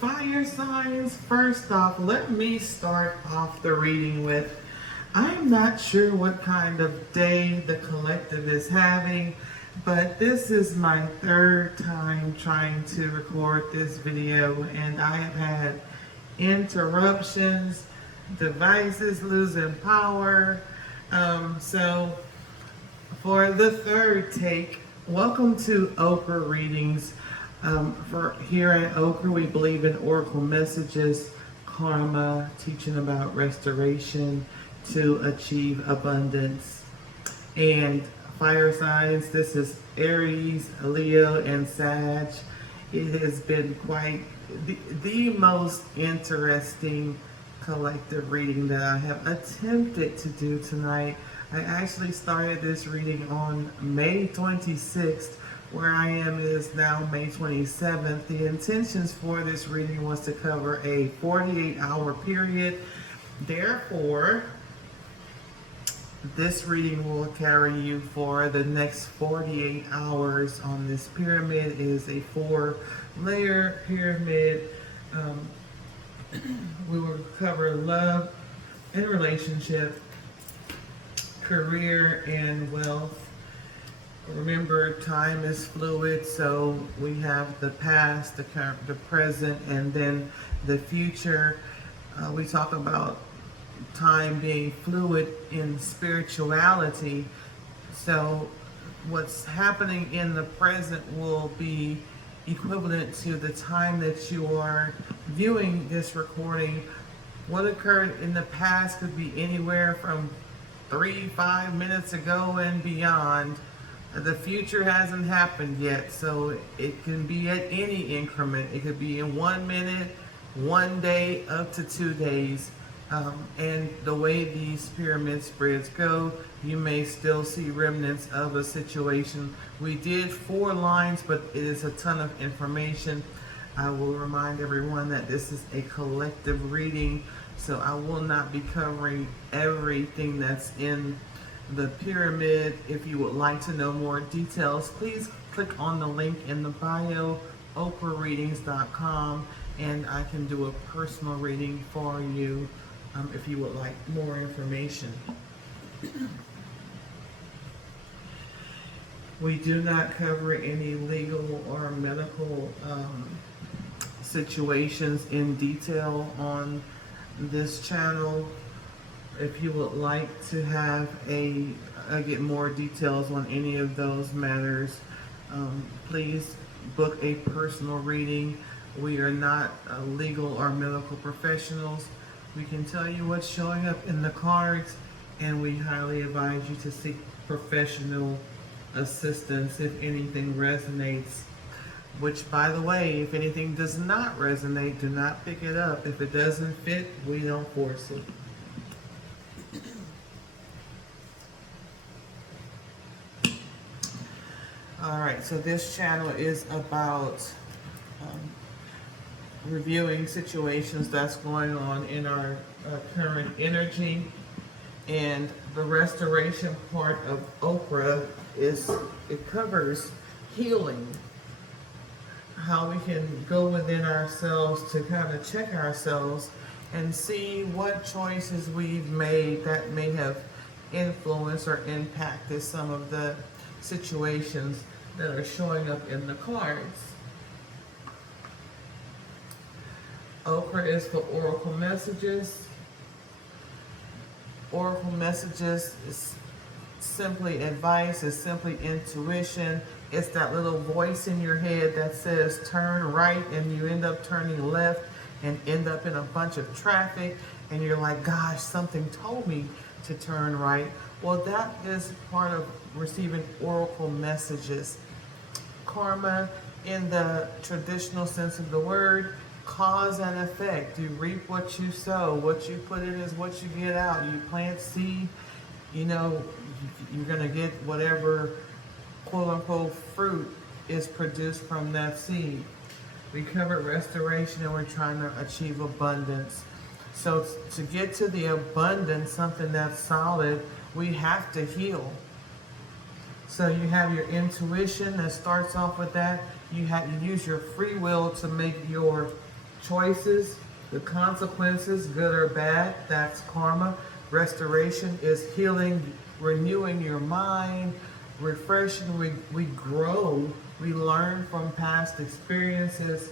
Fire signs, first off, let me start off the reading with I'm not sure what kind of day the collective is having, but this is my third time trying to record this video, and I have had interruptions, devices losing power. So, for the third take, welcome to Oprah Readings. For here at Oprah, we believe in oracle messages, karma, teaching about restoration to achieve abundance. And fire signs, this is Aries, Leo, and Sag. It has been quite the most interesting collective reading that I have attempted to do tonight. I actually started this reading on May 26th. Where I am is now May 27th. The intentions for this reading was to cover a 48-hour period. Therefore, this reading will carry you for the next 48 hours on this pyramid. It is a 4-layer pyramid. We will cover love and relationship, career, and wealth. Remember, time is fluid, so we have the past, the current, the present, and then the future. We talk about time being fluid in spirituality. So what's happening in the present will be equivalent to the time that you are viewing this recording. What occurred in the past could be anywhere from 3-5 minutes ago and beyond. The future hasn't happened yet, so it can be at any increment. It could be in 1 minute, 1 day, up to 2 days. And the way these pyramid spreads go, you may still see remnants of a situation. We did 4 lines, but it is a ton of information. I will remind everyone that this is a collective reading, so I will not be covering everything that's in the pyramid. If you would like to know more details, please click on the link in the bio, oprahreadings.com, and I can do a personal reading for you if you would like more information. We do not cover any legal or medical situations in detail on this channel. If you would like to have get more details on any of those matters, please book a personal reading. We are not legal or medical professionals. We can tell you what's showing up in the cards, and we highly advise you to seek professional assistance if anything resonates. Which, by the way, if anything does not resonate, do not pick it up. If it doesn't fit, we don't force it. Alright, so this channel is about reviewing situations that's going on in our current energy. And the restoration part of Oprah it covers healing. How we can go within ourselves to kind of check ourselves and see what choices we've made that may have influenced or impacted some of the situations that are showing up in the cards. Oprah is for oracle messages. Oracle messages is simply advice, is simply intuition. It's that little voice in your head that says turn right, and you end up turning left and end up in a bunch of traffic, and you're like, gosh, something told me to turn right. Well, that is part of receiving oracle messages. Karma, in the traditional sense of the word, cause and effect. You reap what you sow. What you put in is what you get out. You plant seed, you're going to get whatever quote-unquote fruit is produced from that seed. We covered restoration, and we're trying to achieve abundance. So to get to the abundance, something that's solid, we have to heal. So you have your intuition that starts off with that. You use your free will to make your choices, the consequences, good or bad, that's karma. Restoration is healing, renewing your mind, refreshing. We grow, we learn from past experiences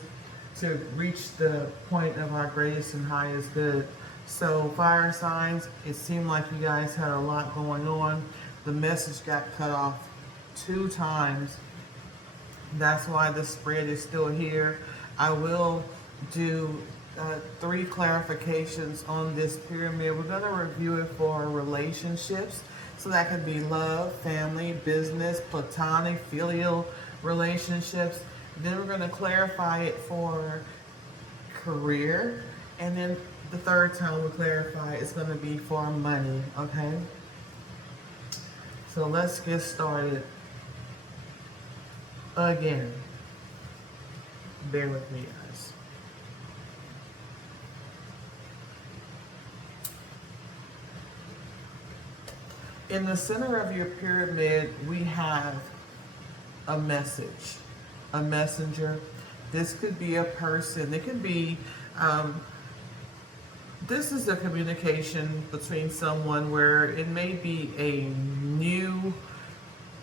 to reach the point of our greatest and highest good. So, fire signs, it seemed like you guys had a lot going on. The message got cut off 2 times. That's why the spread is still here. I will do 3 clarifications on this pyramid. We're going to review it for relationships. So that could be love, family, business, platonic, filial relationships. Then we're going to clarify it for career. And then the third time we clarify it's going to be for money. Okay? So let's get started. Again, bear with me, guys. In the center of your pyramid, we have a message, a messenger. This could be a person. It could be, this is a communication between someone where it may be a new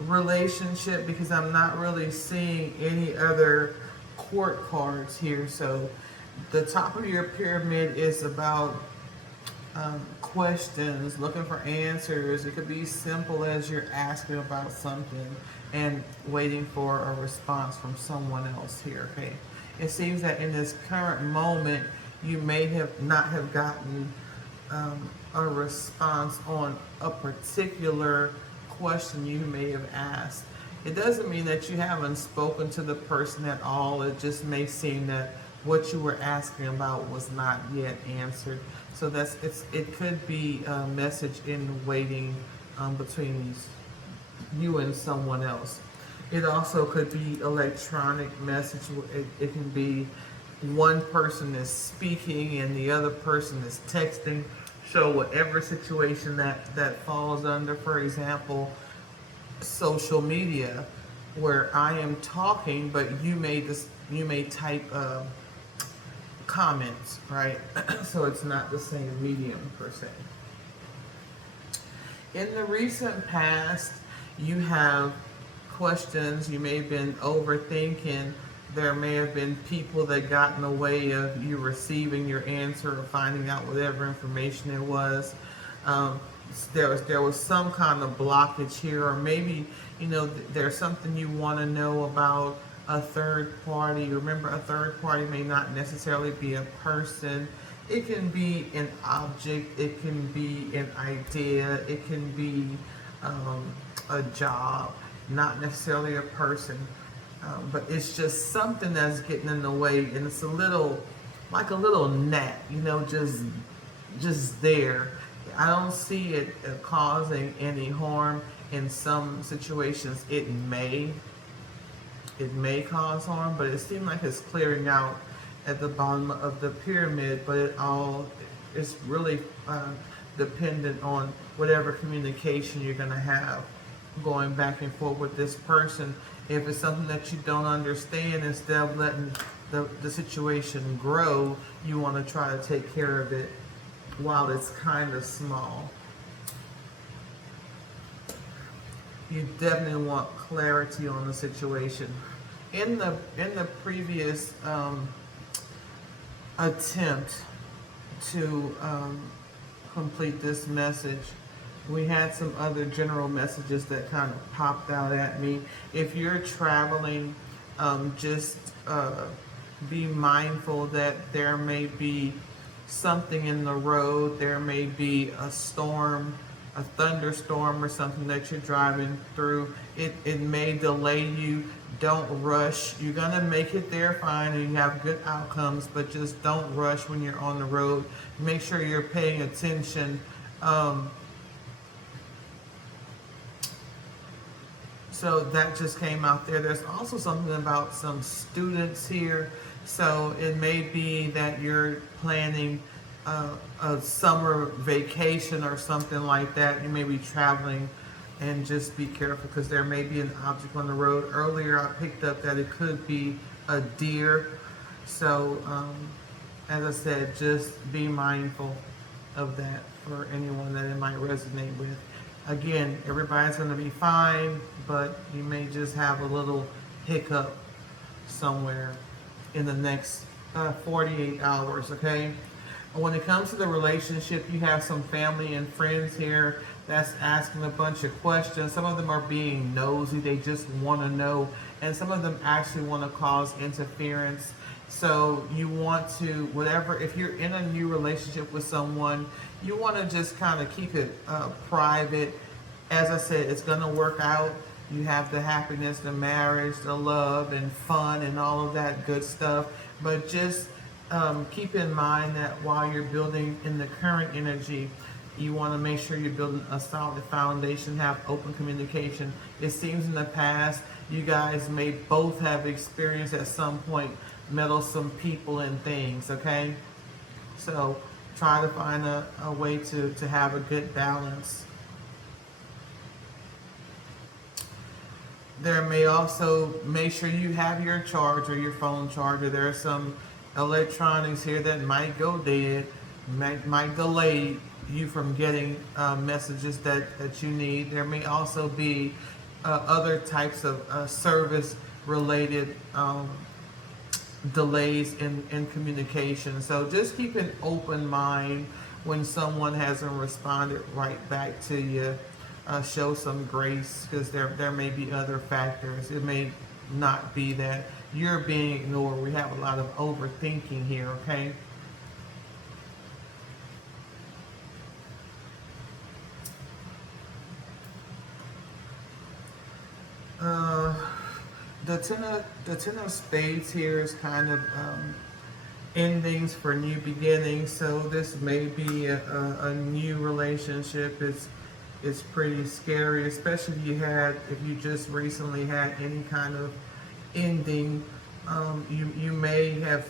relationship, because I'm not really seeing any other court cards here. So the top of your pyramid is about questions, looking for answers. It could be simple as you're asking about something and waiting for a response from someone else here. Okay, it seems that in this current moment you may have not have gotten a response on a particular question you may have asked. It doesn't mean that you haven't spoken to the person at all. It just may seem that what you were asking about was not yet answered. So it could be a message in waiting between you and someone else. It also could be electronic message. It can be one person is speaking and the other person is texting. So whatever situation that falls under, for example, social media, where I am talking, but you may type comments, right? So it's not the same medium per se. In the recent past, you have questions. You may have been overthinking. There may have been people that got in the way of you receiving your answer or finding out whatever information it was. There was some kind of blockage here, or maybe there's something you want to know about a third party. Remember, a third party may not necessarily be a person. It can be an object. It can be an idea. It can be a job, not necessarily a person. But it's just something that's getting in the way, and it's a little gnat, just there. I don't see it causing any harm. In some situations, it may cause harm, but it seems like it's clearing out at the bottom of the pyramid. But it's really dependent on whatever communication you're going to have going back and forth with this person. If it's something that you don't understand, instead of letting the situation grow, you want to try to take care of it while it's kind of small. You definitely want clarity on the situation. In the previous attempt to complete this message, we had some other general messages that kind of popped out at me. If you're traveling, just be mindful that there may be something in the road. There may be a storm, a thunderstorm or something that you're driving through. It may delay you. Don't rush. You're gonna make it there fine and you have good outcomes, but just don't rush when you're on the road. Make sure you're paying attention. So that just came out there. There's also something about some students here. So it may be that you're planning a summer vacation or something like that. You may be traveling, and just be careful because there may be an object on the road. Earlier I picked up that it could be a deer. So as I said, just be mindful of that for anyone that it might resonate with. Again, everybody's going to be fine, but you may just have a little hiccup somewhere in the next 48 hours, okay? When it comes to the relationship, you have some family and friends here that's asking a bunch of questions. Some of them are being nosy, they just want to know, and some of them actually want to cause interference. So you want to, whatever, if you're in a new relationship with someone, you want to just kind of keep it private. As I said, it's going to work out. You have the happiness, the marriage, the love, and fun, and all of that good stuff. But just keep in mind that while you're building in the current energy, you want to make sure you're building a solid foundation, have open communication. It seems in the past, you guys may both have experienced at some point meddlesome people and things, okay? So try to find a way to have a good balance. There may also, make sure you have your charger, your phone charger. There are some electronics here that might go dead, might delay you from getting messages that you need. There may also be other types of service related delays in communication. So just keep an open mind when someone hasn't responded right back to you. Show some grace, because there may be other factors. It may not be that you're being ignored. We have a lot of overthinking here, okay? The ten of spades here is kind of endings for new beginnings. So this may be a new relationship. It's pretty scary, especially if you just recently had any kind of ending. You may have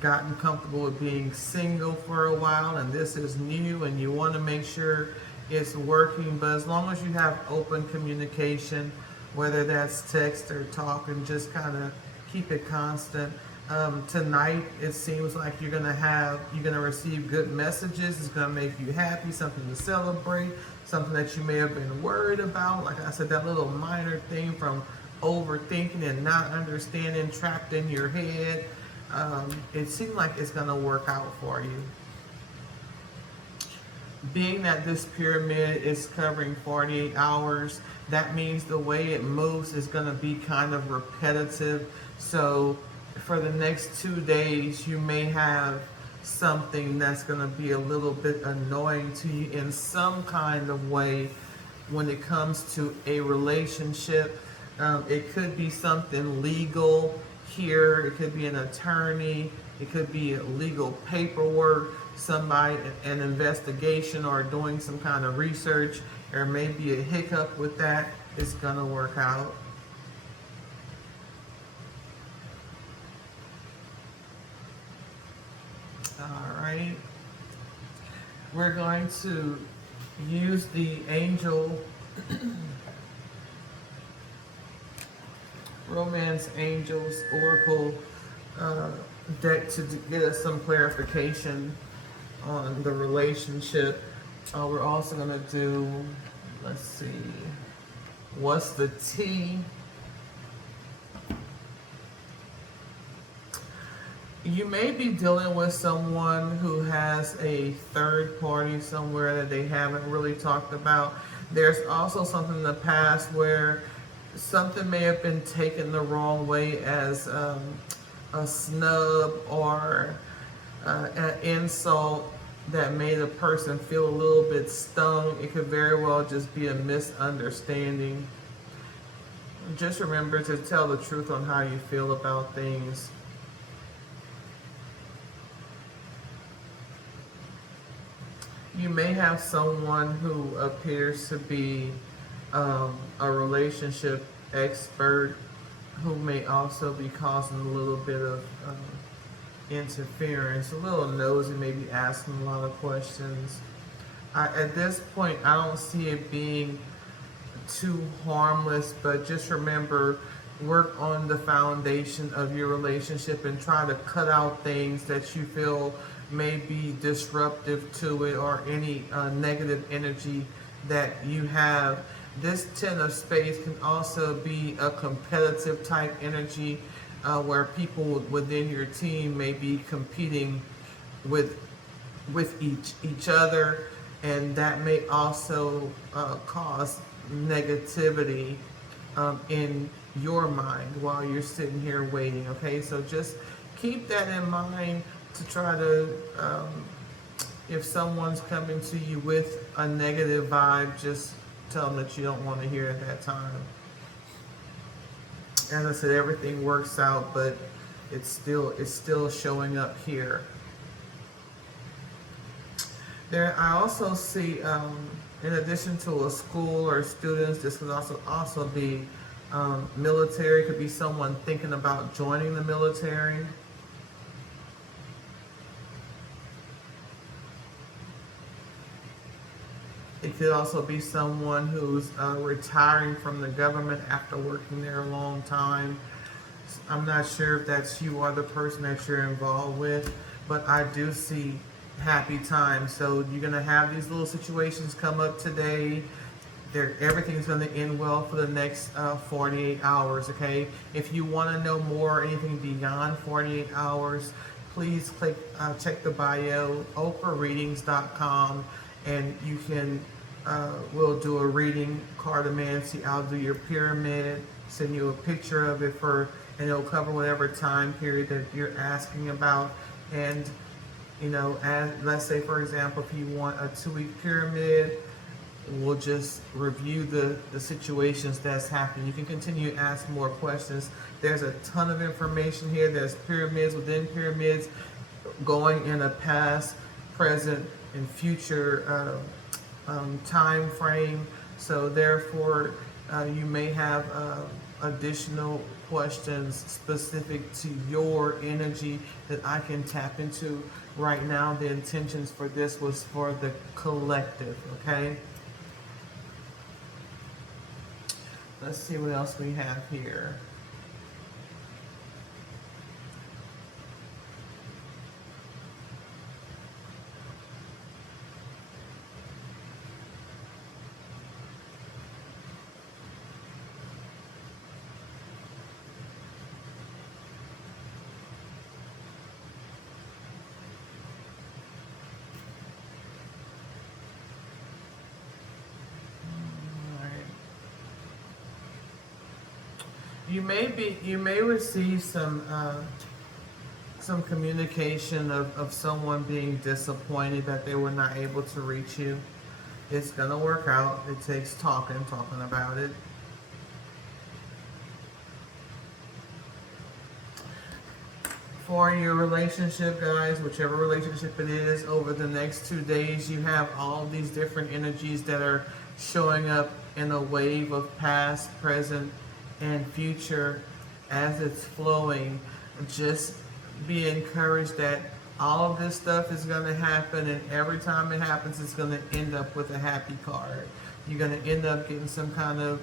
gotten comfortable with being single for a while, and this is new, and you want to make sure it's working. But as long as you have open communication, whether that's text or talk, and just kind of keep it constant. Tonight, it seems like you're gonna receive good messages. It's gonna make you happy, something to celebrate, something that you may have been worried about. Like I said, that little minor thing from overthinking and not understanding, trapped in your head. It seems like it's gonna work out for you. Being that this pyramid is covering 48 hours, that means the way it moves is going to be kind of repetitive. So for the next 2 days, you may have something that's going to be a little bit annoying to you in some kind of way when it comes to a relationship. It could be something legal here. It could be an attorney. It could be legal paperwork, somebody, an investigation, or doing some kind of research. There may be a hiccup with that. It's gonna work out. All right. We're going to use the angel Romance Angels Oracle deck to get us some clarification on the relationship. We're also going to do, let's see, what's the T? You may be dealing with someone who has a third party somewhere that they haven't really talked about. There's also something in the past where something may have been taken the wrong way as a snub or an insult that made a person feel a little bit stung. It could very well just be a misunderstanding. Just remember to tell the truth on how you feel about things. You may have someone who appears to be a relationship expert who may also be causing a little bit of interference, a little nosy, maybe asking a lot of questions. At this point, I don't see it being too harmless, but just remember work on the foundation of your relationship and try to cut out things that you feel may be disruptive to it, or any negative energy that you have. This Ten of Spades can also be a competitive type energy, where people within your team may be competing with each other, and that may also cause negativity in your mind while you're sitting here waiting. Okay, so just keep that in mind to try to, if someone's coming to you with a negative vibe, just tell them that you don't want to hear at that time. As I said, everything works out, but it's still showing up here. There, I also see, in addition to a school or students, this could also be military. Could be someone thinking about joining the military. It could also be someone who's retiring from the government after working there a long time. I'm not sure if that's you or the person that you're involved with, but I do see happy times. So you're gonna have these little situations come up today. Everything's gonna end well for the next 48 hours. Okay. If you want to know more, anything beyond 48 hours, please check the bio, oprahreadings.com, and you can. We'll do a reading, cartomancy. I'll do your pyramid, send you a picture of it and it'll cover whatever time period that you're asking about. And let's say, for example, if you want a 2-week pyramid, we'll just review the situations that's happening. You can continue to ask more questions. There's a ton of information here. There's pyramids within pyramids, going in a past, present, and future time frame. So therefore, you may have additional questions specific to your energy that I can tap into. Right now, the intentions for this was for the collective. Okay. Let's see what else we have here. You may receive some communication of someone being disappointed that they were not able to reach you. It's gonna work out. It takes talking about it. For your relationship, guys, whichever relationship it is, over the next 2 days, you have all these different energies that are showing up in a wave of past, present, and future as it's flowing. Just be encouraged that all of this stuff is going to happen, and every time it happens, it's going to end up with a happy card. You're going to end up getting some kind of,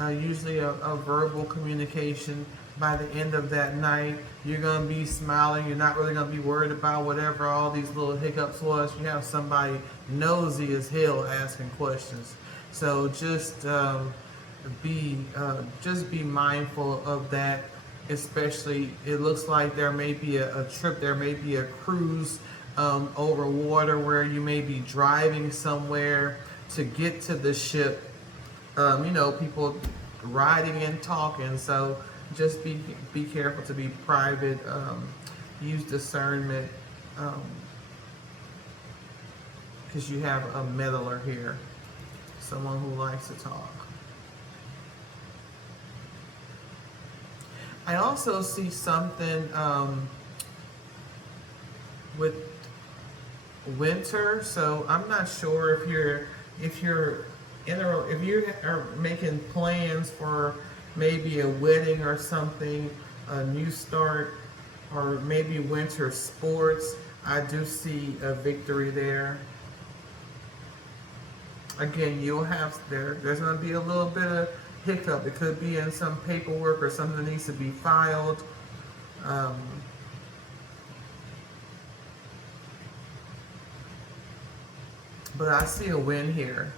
usually a verbal communication by the end of that night. You're going to be smiling. You're not really going to be worried about whatever all these little hiccups was. You have somebody nosy as hell asking questions. So just be mindful of that. Especially, it looks like there may be a trip, there may be a cruise over water where you may be driving somewhere to get to the ship. People riding and talking. So just be careful to be private. Use discernment, because you have a meddler here, someone who likes to talk. I also see something with winter, so I'm not sure if you are making plans for maybe a wedding or something, a new start, or maybe winter sports. I do see a victory there. Again, you'll have there's going to be a little bit of hiccup. It could be in some paperwork or something that needs to be filed. But I see a win here.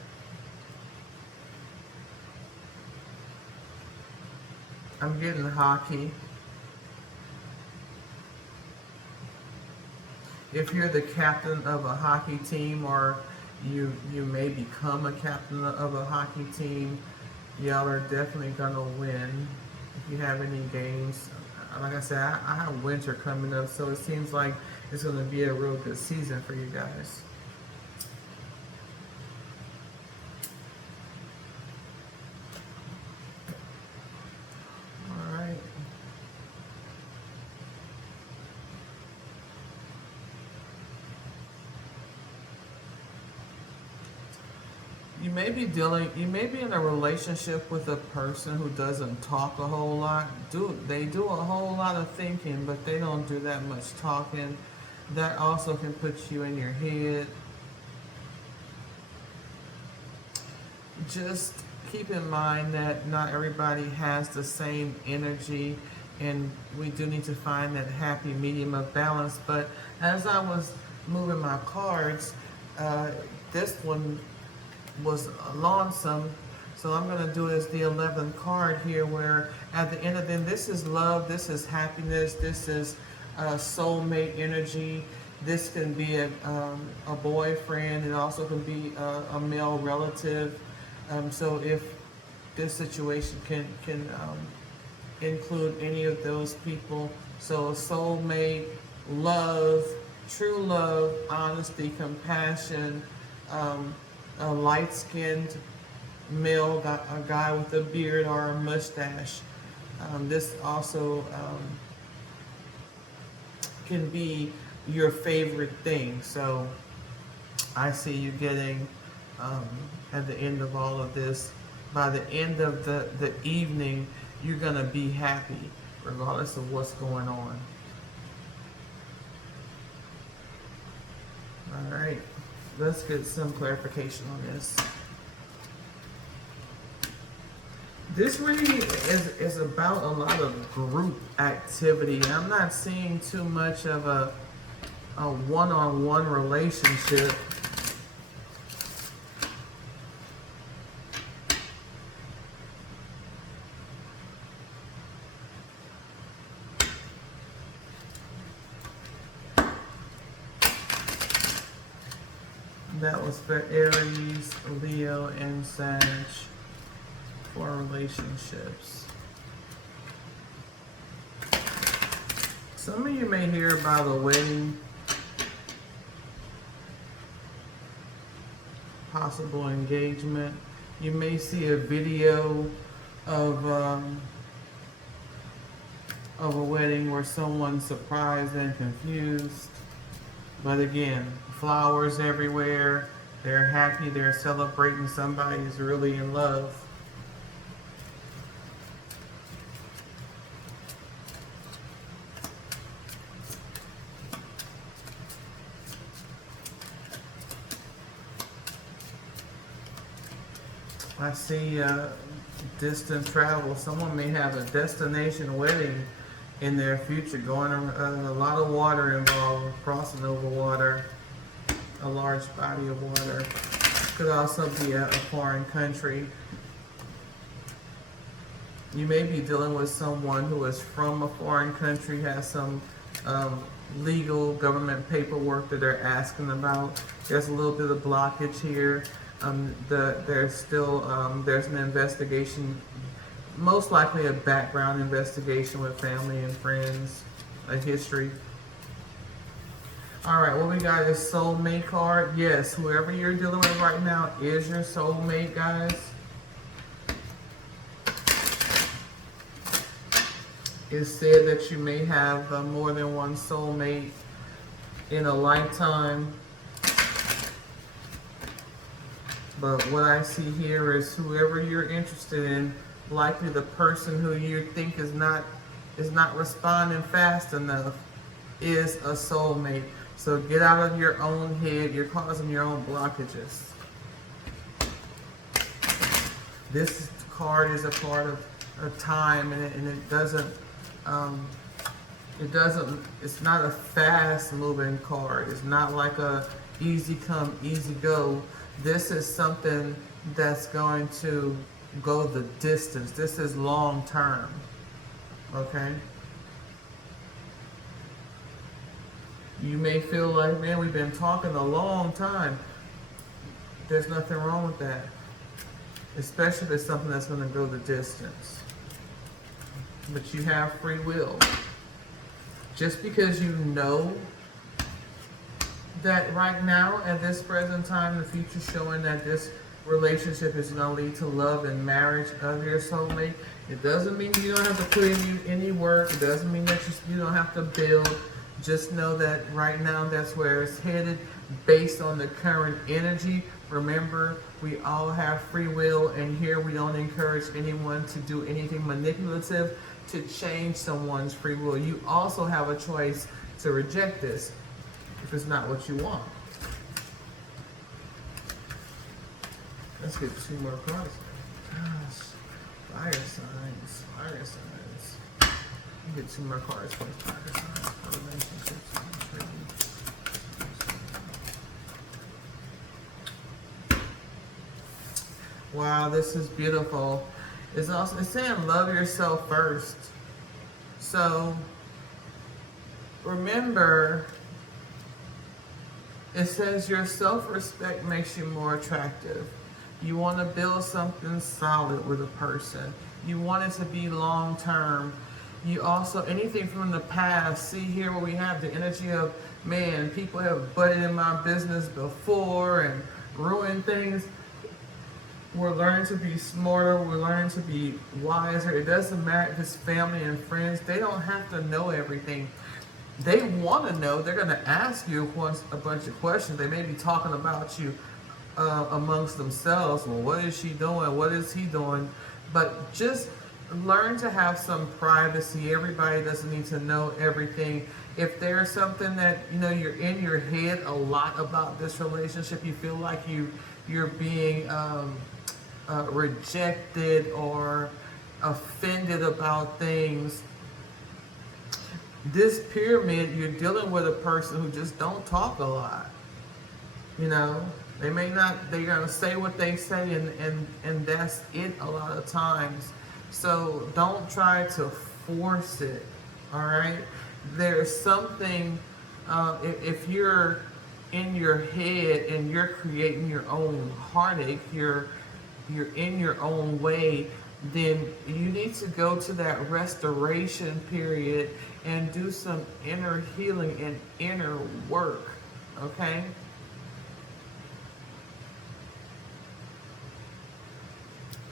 I'm getting hockey. If you're the captain of a hockey team, or you may become a captain of a hockey team, y'all are definitely gonna win. If you have any games, like I said, I have winter coming up, so it seems like it's gonna be a real good season for you guys. All right. You may be in a relationship with a person who doesn't talk a whole lot. They do a whole lot of thinking, but they don't do that much talking. That also can put you in your head. Just keep in mind that not everybody has the same energy, and we do need to find that happy medium of balance. But as I was moving my cards, this one was lonesome, so I'm going to do as the 11th card here, where at the end of them, this is love, this is happiness, this is soulmate energy. This can be a boyfriend. It also can be a male relative. So if this situation can include any of those people, so a soulmate, love, true love, honesty, compassion, a light-skinned male, a guy with a beard or a mustache. This also can be your favorite thing. So I see you getting, at the end of all of this, by the end of the evening, you're going to be happy regardless of what's going on. All right. Let's get some clarification on this. This reading is about a lot of group activity. I'm not seeing too much of a one-on-one relationship. That was for Aries, Leo, and Sag for relationships. Some of you may hear about a wedding, possible engagement. You may see a video of a wedding where someone's surprised and confused. But again, flowers everywhere. They're happy. They're celebrating. Somebody's really in love. I see distant travel. Someone may have a destination wedding in their future, going a lot of water involved, crossing over water, a large body of water. Could also be a foreign country. You may be dealing with someone who is from a foreign country, has some legal government paperwork that they're asking about. There's a little bit of blockage here. There's still there's an investigation, most likely a background investigation with family and friends, a history. All right, what we got is soulmate card. Yes, whoever you're dealing with right now is your soulmate, guys. It's said that you may have more than one soulmate in a lifetime. But what I see here is whoever you're interested in, likely the person who you think is not responding fast enough, is a soulmate. So get out of your own head. You're causing your own blockages. This card is a part of time, and it's not a fast moving card. It's not like a easy come, easy go. This is something that's going to go the distance. This is long term, okay? You may feel like, man, we've been talking a long time. There's nothing wrong with that, especially if it's something that's going to go the distance. But you have free will. Just because you know that right now, at this present time, the future showing that this relationship is going to lead to love and marriage of your soulmate, it doesn't mean you don't have to put in any work. It doesn't mean that you don't have to build. Just know that right now that's where it's headed based on the current energy. Remember, we all have free will, and here we don't encourage anyone to do anything manipulative to change someone's free will. You also have a choice to reject this if it's not what you want. Let's get 2 more cards. Gosh, fire signs, fire signs. Get 2 more cards for fire signs for relationships and trading. Wow, this is beautiful. It's saying love yourself first. So remember, it says your self-respect makes you more attractive. You want to build something solid with a person. You want it to be long term. You also, anything from the past, see here where we have the energy of, man, people have butted in my business before and ruined things. We're learning to be smarter. We're learning to be wiser. It doesn't matter if it's family and friends. They don't have to know everything. They want to know. They're going to ask you a bunch of questions. They may be talking about you amongst themselves. Well, what is she doing? What is he doing? But just learn to have some privacy. Everybody doesn't need to know everything. If there's something that, you know, you're in your head a lot about this relationship, you feel like you're being rejected or offended about things. This pyramid, you're dealing with a person who just don't talk a lot. You know, they may not, they're gonna say what they say, and that's it a lot of times. So don't try to force it. All right, there's something. If you're in your head and you're creating your own heartache, you're in your own way, then you need to go to that restoration period and do some inner healing and inner work, okay?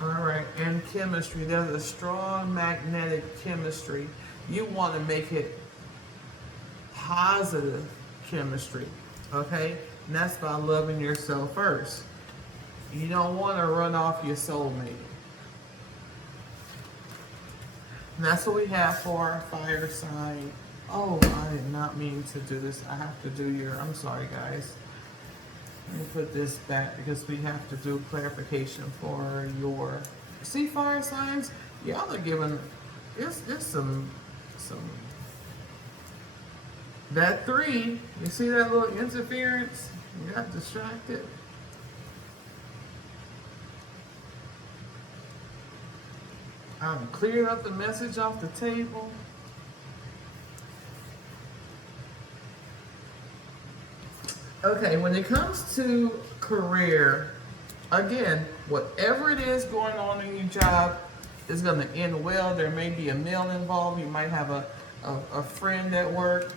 All right, and chemistry. There's a strong magnetic chemistry. You want to make it positive chemistry, okay? And that's by loving yourself first. You don't want to run off your soulmate. And that's what we have for our fire sign. Oh, I did not mean to do this. I have to do I'm sorry guys. Let me put this back because we have to do clarification for your, see, fire signs? Y'all are giving, there's some, that 3, you see that little interference? You got distracted. I'm clearing up the message off the table. Okay, when it comes to career, again, whatever it is going on in your job is going to end well. There may be a male involved. You might have a friend at work.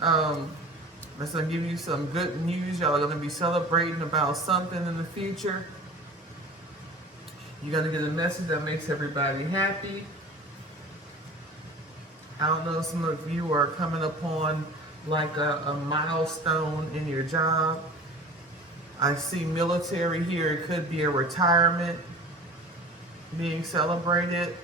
That's going to give you some good news. Y'all are going to be celebrating about something in the future. You're going to get a message that makes everybody happy. I don't know, some of you are coming upon like a milestone in your job. I see military here. It could be a retirement being celebrated.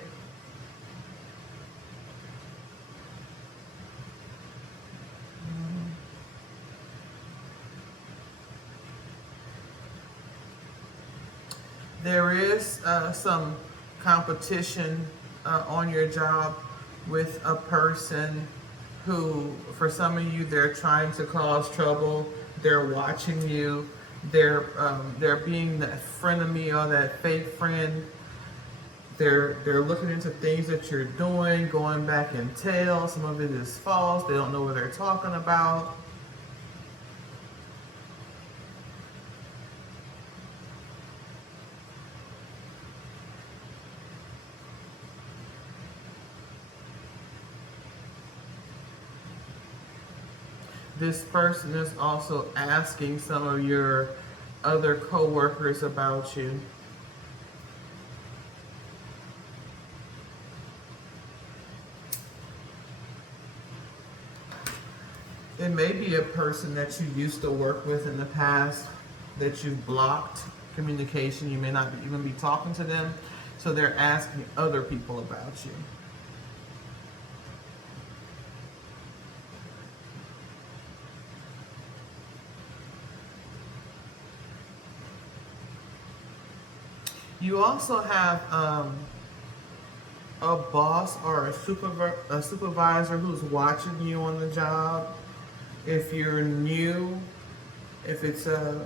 There is some competition on your job with a person who, for some of you, they're trying to cause trouble. They're watching you. They're being that frenemy or that fake friend. They're looking into things that you're doing, going back and tell. Some of it is false. They don't know what they're talking about. This person is also asking some of your other co-workers about you. It may be a person that you used to work with in the past that you've blocked communication. You may not even be talking to them, so they're asking other people about you. You also have a boss or a supervisor who's watching you on the job. If you're new, if it's a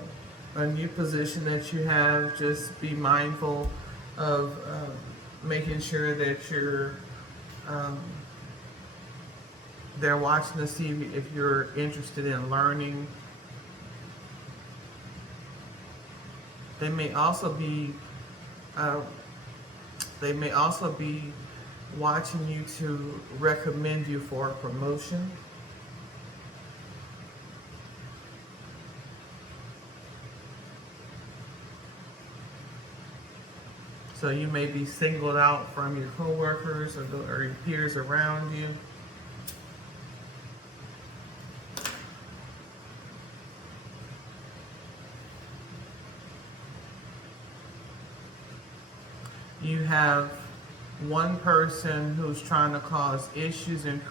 new position that you have, just be mindful of making sure that they're watching to see if you're interested in learning. They may also be watching you to recommend you for a promotion. So you may be singled out from your coworkers or your peers around you. You have one person who's trying to cause issues and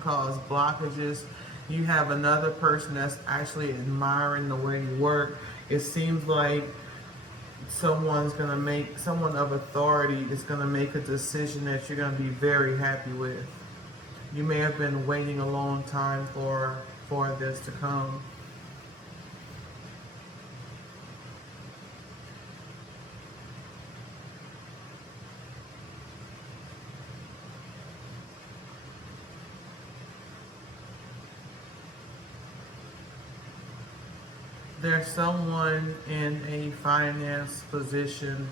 cause blockages. You have another person that's actually admiring the way you work. It seems like someone of authority is going to make a decision that you're going to be very happy with. You may have been waiting a long time for this to come. There's someone in a finance position.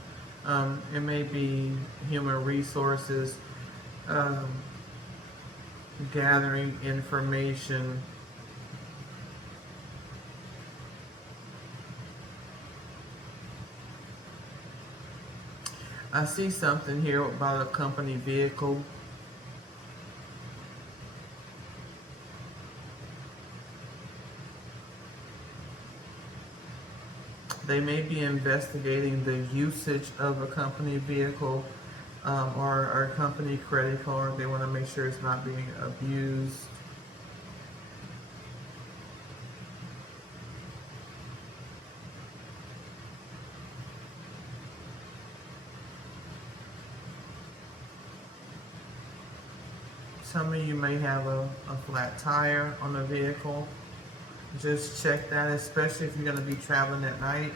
It may be human resources, gathering information. I see something here about a company vehicle. They may be investigating the usage of a company vehicle or a company credit card. They want to make sure it's not being abused. Some of you may have a flat tire on the vehicle. Just check that, especially if you're going to be traveling at night.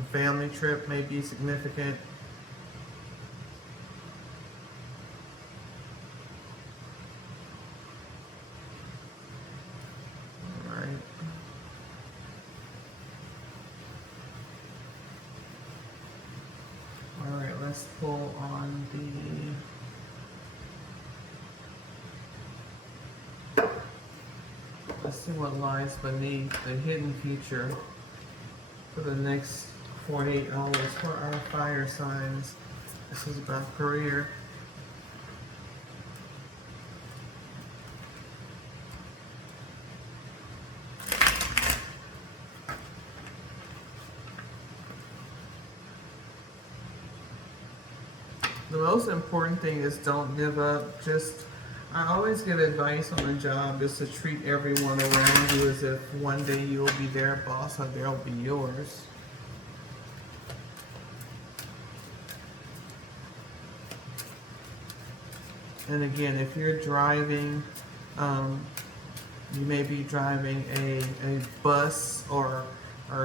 A family trip may be significant. All right. All right, let's pull on the let's see what lies beneath the hidden future for the next 48 hours for our fire signs. This is about career. The most important thing is don't give up. I always give advice on the job is to treat everyone around you as if one day you will be their boss or they'll be yours. And again, if you're driving, you may be driving a bus or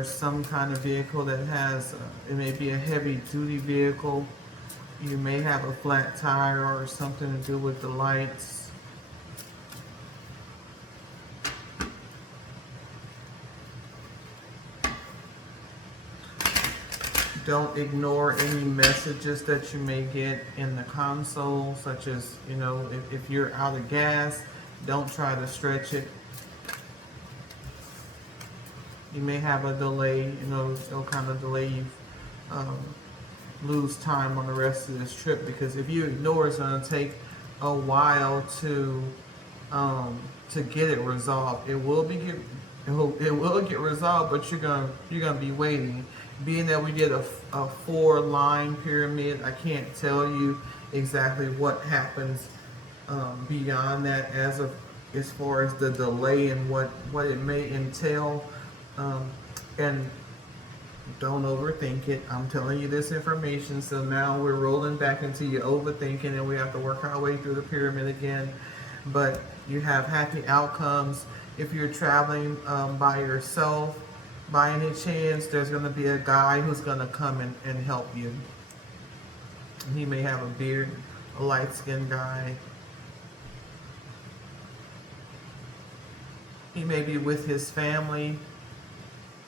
some kind of vehicle that has, it may be a heavy duty vehicle. You may have a flat tire or something to do with the lights. Don't ignore any messages that you may get in the console, such as, you know, if you're out of gas, don't try to stretch it. You may have a delay, you know, it'll kind of delay you, lose time on the rest of this trip, because if you ignore, it's going to take a while to get it resolved. It will get resolved, but you're gonna be waiting. Being that we did a 4-line pyramid, I can't tell you exactly what happens beyond that as far as the delay and what it may entail. And don't overthink it. I'm telling you this information, so now we're rolling back into your overthinking, and we have to work our way through the pyramid again. But you have happy outcomes. If you're traveling by yourself, by any chance, there's going to be a guy who's going to come and help you. He may have a beard, a light-skinned guy. He may be with his family,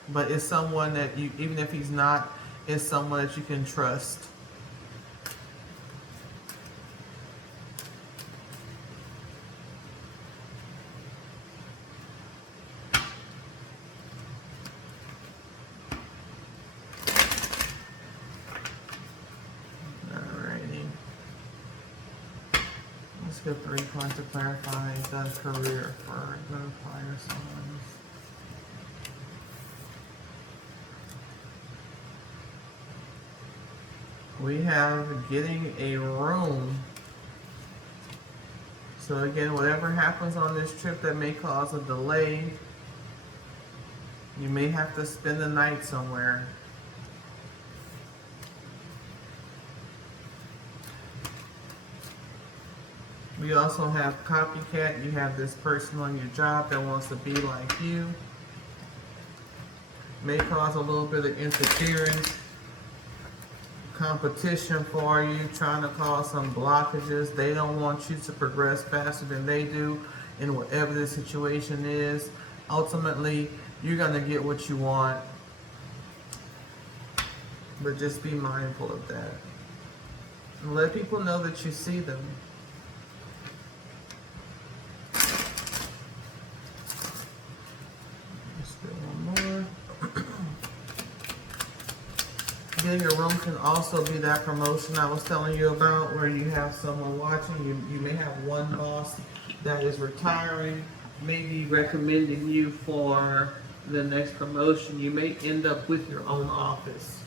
but it's someone that you, even if he's not, it's someone that you can trust. Alrighty. Let's get 3 points to clarify the career for the fire signs. We have getting a room. So again, whatever happens on this trip that may cause a delay, you may have to spend the night somewhere. We also have copycat. You have this person on your job that wants to be like you. May cause a little bit of interference, competition for you, trying to cause some blockages. They don't want you to progress faster than they do in whatever the situation is. Ultimately, you're going to get what you want, but just be mindful of that. And let people know that you see them. Getting a room can also be that promotion I was telling you about, where you have someone watching. You may have one boss that is retiring, maybe recommending you for the next promotion. You may end up with your own office.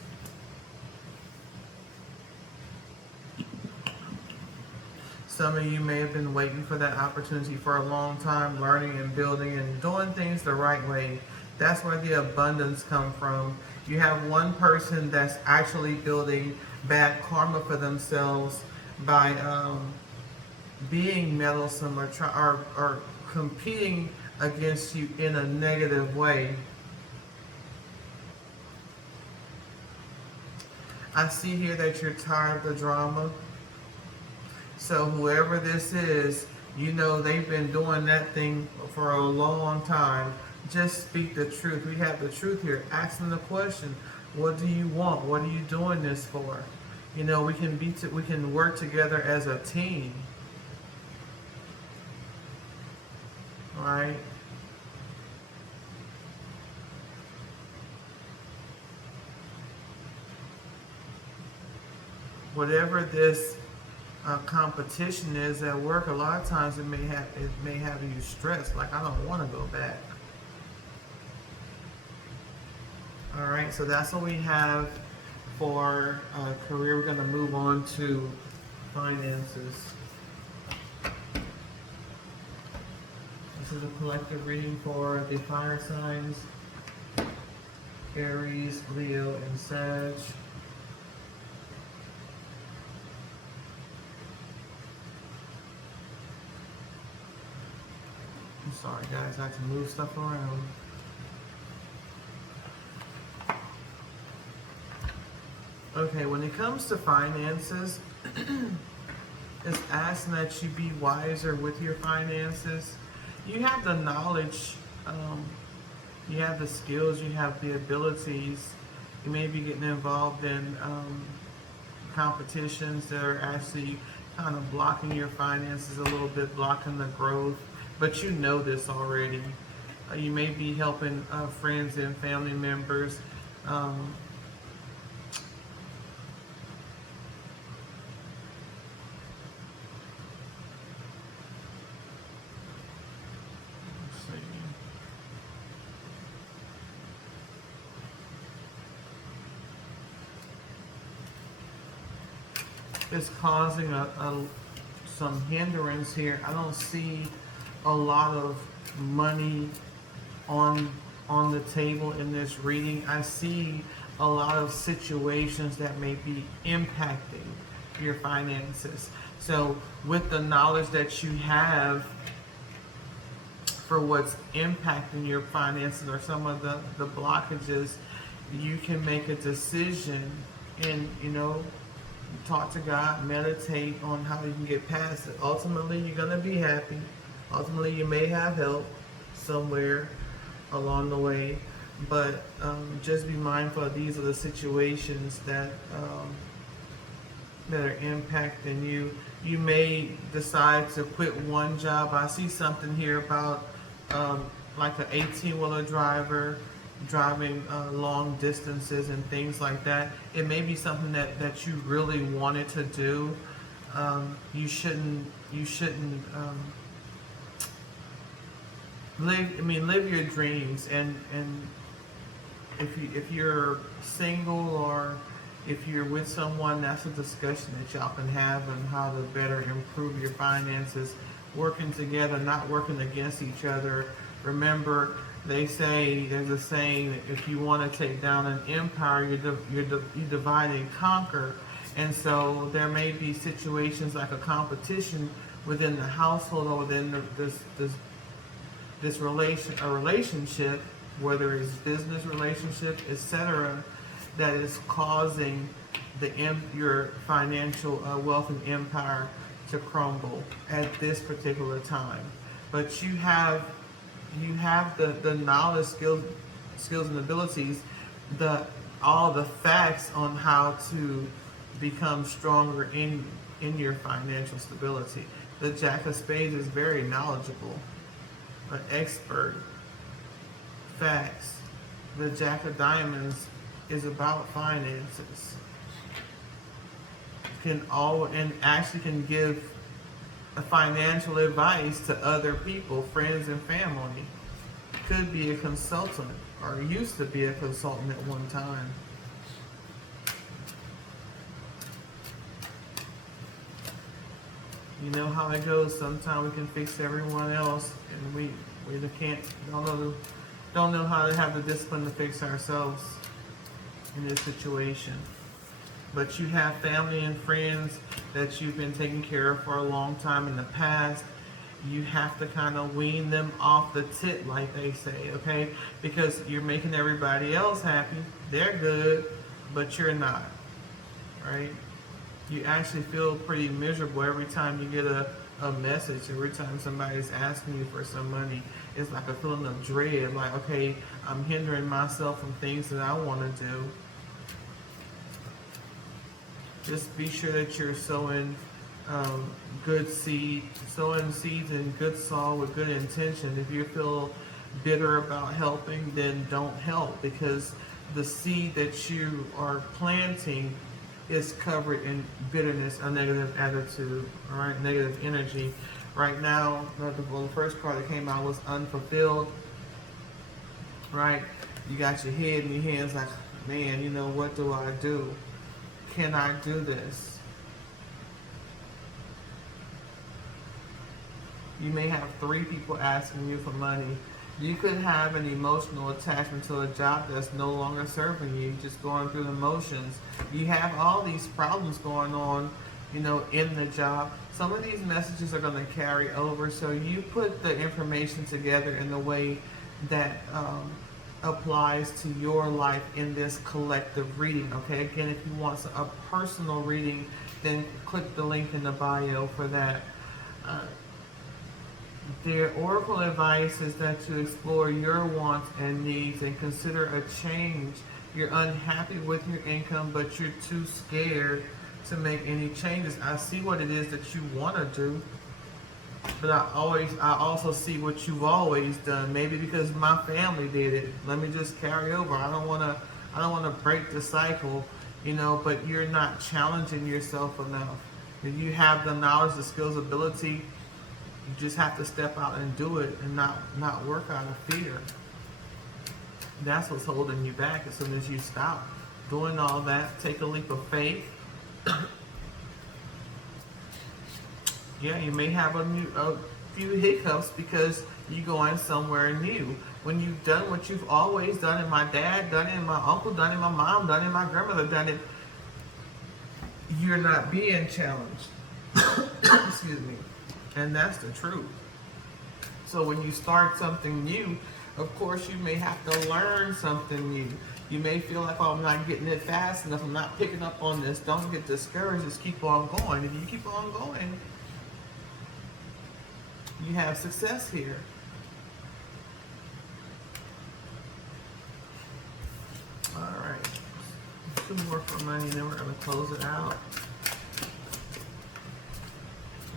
Some of you may have been waiting for that opportunity for a long time, learning and building and doing things the right way. That's where the abundance comes from. You have one person that's actually building bad karma for themselves by being meddlesome or competing against you in a negative way. I see here that you're tired of the drama. So whoever this is, you know they've been doing that thing for a long time. Just speak the truth. We have the truth here. Ask them the question. What do you want? What are you doing this for? You know, we can work together as a team. All right? Whatever this competition is at work, a lot of times it may have you stressed. Like, I don't want to go back. All right, so that's what we have for career. We're going to move on to finances. This is a collective reading for the fire signs, Aries, Leo, and Sag. I'm sorry guys, I have to move stuff around. Okay, when it comes to finances, it's asking that you be wiser with your finances. You have the knowledge, you have the skills, you have the abilities. You may be getting involved in competitions that are actually kind of blocking your finances a little bit, blocking the growth, but you know this already. You may be helping friends and family members. Um, let's see. It's causing some hindrance here. I don't see a lot of money on the table in this reading. I see a lot of situations that may be impacting your finances. So with the knowledge that you have for what's impacting your finances or some of the blockages, you can make a decision and, you know, talk to God, meditate on how you can get past it. Ultimately, you're going to be happy. Ultimately, you may have help somewhere along the way, but just be mindful of these are the situations that that are impacting you. You may decide to quit one job. I see something here about like an 18-wheeler driver driving long distances and things like that. It may be something that you really wanted to do. You shouldn't live your dreams, and if you're single or if you're with someone, that's a discussion that y'all can have on how to better improve your finances, working together, not working against each other. Remember, they say, there's a saying, that if you want to take down an empire, you divide and conquer. And so there may be situations like a competition within the household or within this relationship, whether it's business relationship, etc., that is causing your financial wealth and empire to crumble at this particular time. But you have the knowledge, skills and abilities, all the facts on how to become stronger in your financial stability. The Jack of Spades is very knowledgeable, an expert, facts. The Jack of Diamonds is about finances. And actually can give a financial advice to other people, friends and family. Could be a consultant or used to be a consultant at one time. You know how it goes. Sometimes we can fix everyone else, and we don't know how to have the discipline to fix ourselves in this situation. But you have family and friends that you've been taking care of for a long time in the past. You have to kind of wean them off the tit, like they say, okay? Because you're making everybody else happy. They're good, but you're not, right? You actually feel pretty miserable every time you get a message, every time somebody's asking you for some money. It's like a feeling of dread, like, okay, I'm hindering myself from things that I want to do. Just be sure that you're sowing good seed, sowing seeds in good soil with good intention. If you feel bitter about helping, then don't help, because the seed that you are planting is covered in bitterness, a negative attitude, all right, negative energy. Right now, the first card that came out was unfulfilled, right? You got your head in your hands like, man, you know, what do I do? Can I do this? You may have 3 people asking you for money. You could have an emotional attachment to a job that's no longer serving you, just going through the motions. You have all these problems going on you know, in the job. Some of these messages are going to carry over, so you put the information together in the way that applies to your life in this collective reading. Okay, again, if you want a personal reading, then click the link in the bio for that. Their oracle advice is that you explore your wants and needs and consider a change. You're unhappy with your income, but you're too scared to make any changes. I see what it is that you want to do, but I also see what you've always done. Maybe because my family did it. Let me just carry over. I don't want to break the cycle, you know. But you're not challenging yourself enough. If you have the knowledge, the skills, ability, you just have to step out and do it, and not work out of fear. That's what's holding you back. As soon as you stop doing all that, take a leap of faith. Yeah, you may have a few hiccups because you're going somewhere new. When you've done what you've always done, and my dad done it, and my uncle done it, my mom done it, my grandmother done it, you're not being challenged. Excuse me. And that's the truth. So when you start something new, of course you may have to learn something new. You may feel like, oh, I'm not getting it fast enough, I'm not picking up on this. Don't get discouraged, just keep on going. If you keep on going, you have success here. All right, 2 more for money, then we're gonna close it out.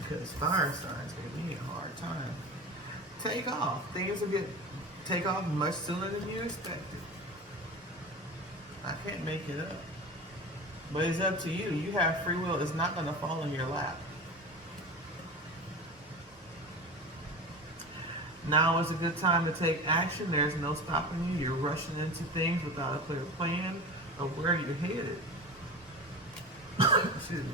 Because fire signs give me a hard time. Take off. Things will take off much sooner than you expected. I can't make it up. But it's up to you. You have free will. It's not going to fall in your lap. Now is a good time to take action. There's no stopping you. You're rushing into things without a clear plan of where you're headed. Excuse me.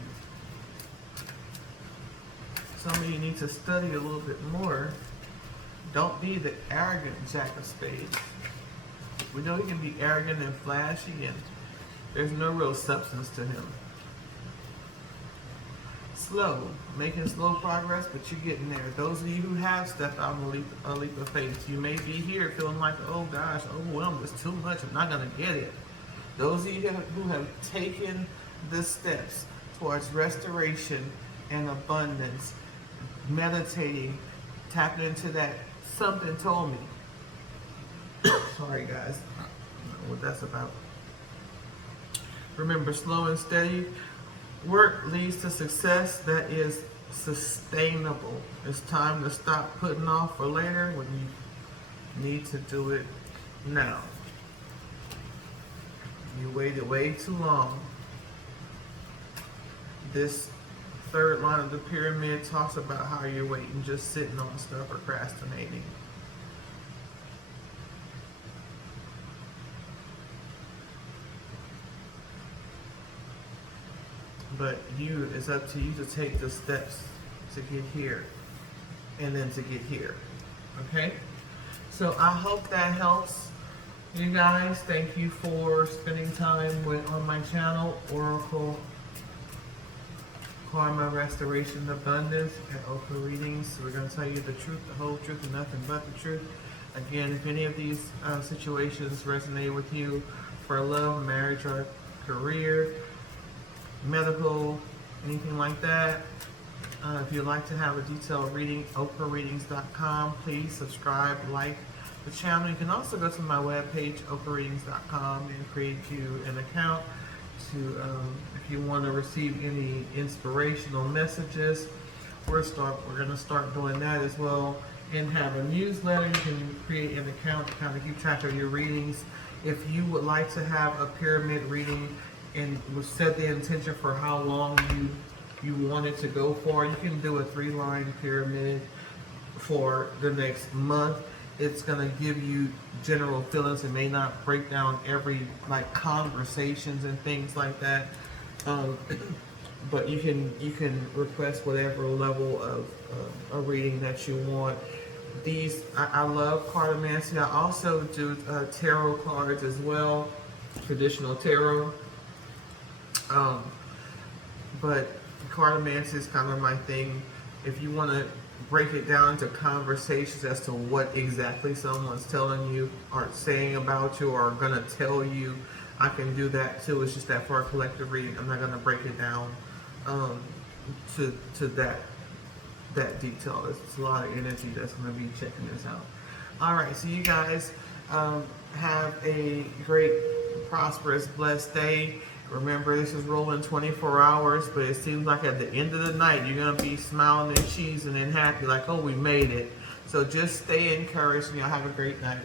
Some of you need to study a little bit more. Don't be the arrogant Jack of Spades. We know he can be arrogant and flashy, and there's no real substance to him. Slow, making slow progress, but you're getting there. Those of you who have stepped out on a leap of faith, you may be here feeling like, oh gosh, overwhelmed, it's too much, I'm not going to get it. Those of you who have taken the steps towards restoration and abundance, meditating, tapping into that something told me. Sorry guys, I don't know what that's about. Remember, slow and steady work leads to success that is sustainable. It's time to stop putting off for later when you need to do it now. You waited way too long. This third line of the pyramid talks about how you're waiting, just sitting on stuff, procrastinating. But it's up to you to take the steps to get here and then to get here. Okay? So I hope that helps you guys. Thank you for spending time on my channel, Oracle Karma Restoration Abundance and Oprah Readings. We're going to tell you the truth, the whole truth, and nothing but the truth. Again, if any of these situations resonate with you for love, marriage, or career, medical, anything like that, if you'd like to have a detailed reading, oprahreadings.com. Please subscribe, like the channel. You can also go to my webpage, oprahreadings.com, and create you an account to if you want to receive any inspirational messages. We're going to start doing that as well, and have a newsletter. You can create an account to kind of keep track of your readings. If you would like to have a pyramid reading and set the intention for how long you want it to go for, you can do a 3-line pyramid for the next month. It's going to give you general feelings. It may not break down every conversations and things like that, but you can request whatever level of a reading that you want. I love cartomancy. I also do tarot cards as well, traditional tarot. But Cartomancy is kind of my thing. If you want to break it down into conversations as to what exactly someone's telling you or saying about you or going to tell you, I can do that too. It's just that for a collective reading, I'm not going to break it down to that detail. It's a lot of energy that's going to be checking this out. All right, so you guys have a great, prosperous, blessed day. Remember, this is rolling 24 hours, but it seems like at the end of the night, you're going to be smiling and cheesing and happy, like, oh, we made it. So just stay encouraged, and y'all have a great night.